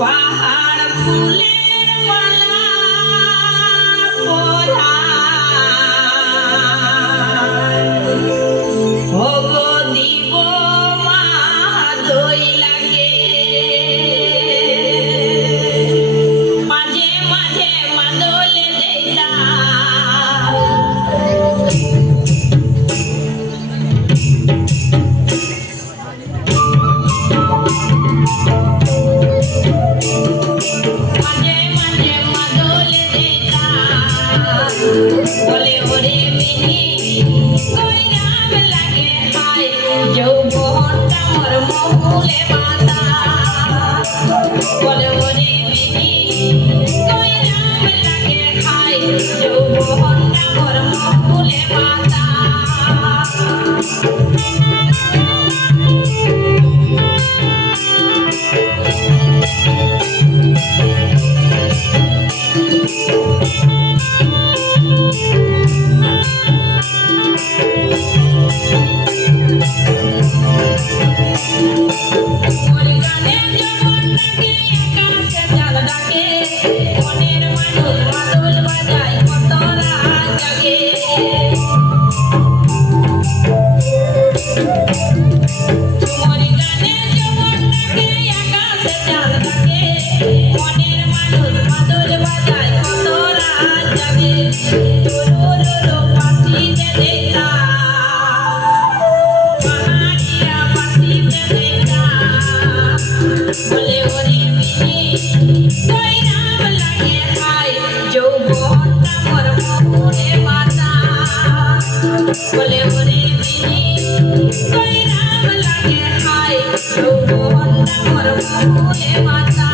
পাহাড় ফুলের মালা পরায় ওগো দিব মা দই লাগে মাঝে মাঝে মাদলে দেইতা বলে ওরে মিনি কইরাম লাগে হায় যৌবনটা মোর মহুলে বাঁধা বলে ওরে মিনি কইরাম লাগে হায় যৌবনটা মোর মহুলে বাঁধা বলে ওরে মিনি কইরাম লাগে হায় যৌবনটা মোর মহুলে বাঁধা